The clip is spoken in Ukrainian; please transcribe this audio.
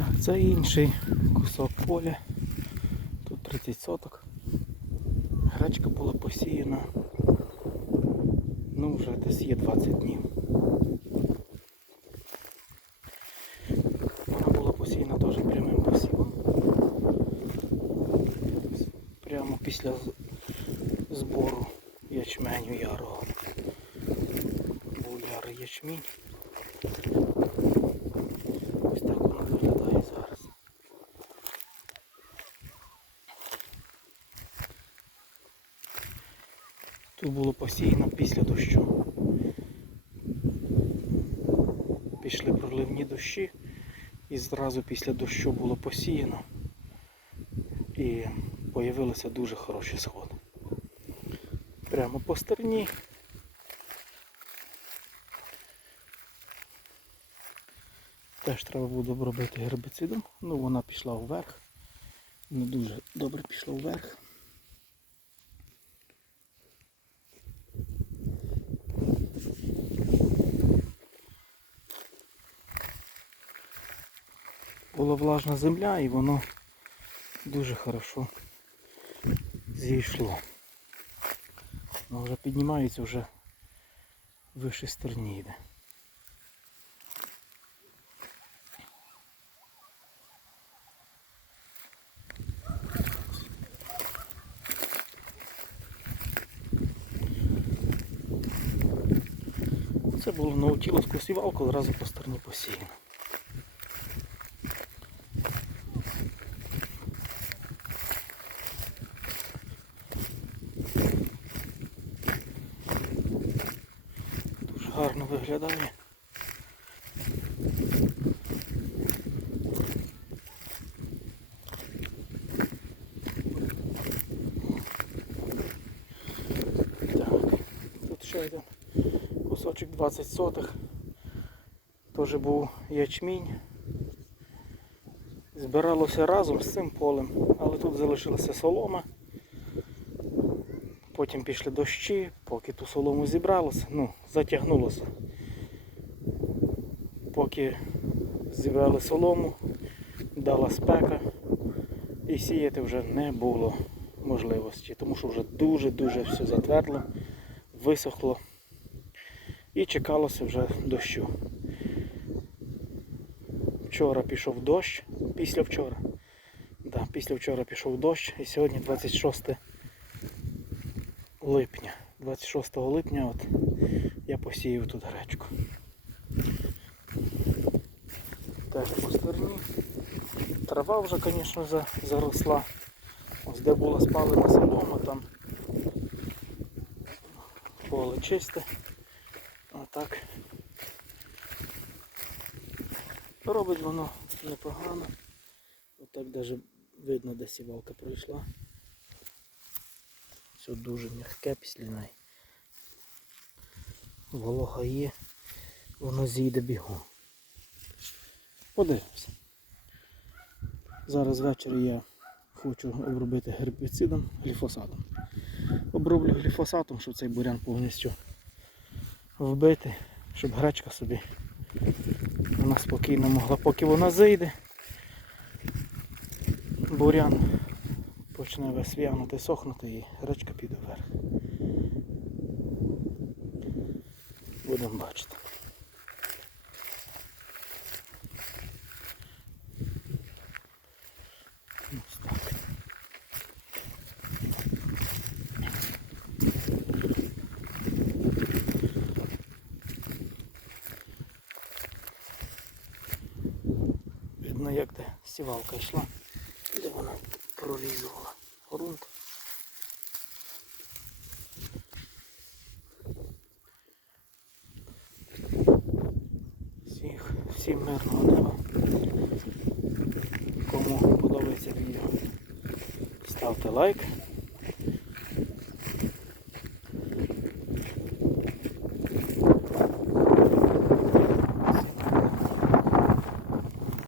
Так, це інший кусок поля. Тут 30 соток. Гречка була посіяна. Ну, вже десь є 20 днів. Вона була посіяна теж прямим посівом. Прямо після збору ячменю ярого. Був ярий ячмінь. Ось так воно виглядає зараз. Тут було посіяно після дощу. Пішли проливні дощі і зразу після дощу було посіяно і появилися дуже хороші сходи. Прямо по стерні. Теж треба буде обробити гербицидом. Ну вона пішла вверх. Не дуже добре пішла вверх. Була влажна земля і воно дуже хорошо зійшло. Воно вже піднімається вже вище стерні йде. Це було наутіловську сівалку, одразу по стороні посіяно. Дуже гарно виглядає. Тут ще один кусочок 20 сотих. Теж був ячмінь. Збиралося разом з цим полем, але тут залишилася солома. Потім пішли дощі, поки ту солому зібралося, ну, затягнулося. Поки зібрали солому, дала спека і сіяти вже не було можливості, тому що вже дуже-дуже все затвердло, висохло і чекалося вже дощу. Вчора пішов дощ, після вчора. Да, після вчора пішов дощ і сьогодні 26 липня. 26 липня от я посіяв тут гречку. Теж по стороні. Трава вже, звісно, заросла. Ось де була спалена солома, там поле чисте. А так робить воно непогано. Отак навіть видно, де сівалка пройшла. Все дуже м'яке після неї. Волога є, воно зійде бігом. Подивимося. Зараз ввечері я хочу обробити гербіцидом, гліфосатом. Оброблю гліфосатом, щоб цей бурян повністю вбити, щоб гречка собі вона спокійно могла, поки вона зайде. Бурян почне весь в'янути, сохнути і гречка піде вверх. Будемо бачити. Видно, як де сівалка йшла, де вона прорізувала ґрунт. Всіх, всім мирного неба. Кому подобається відео, ставте лайк,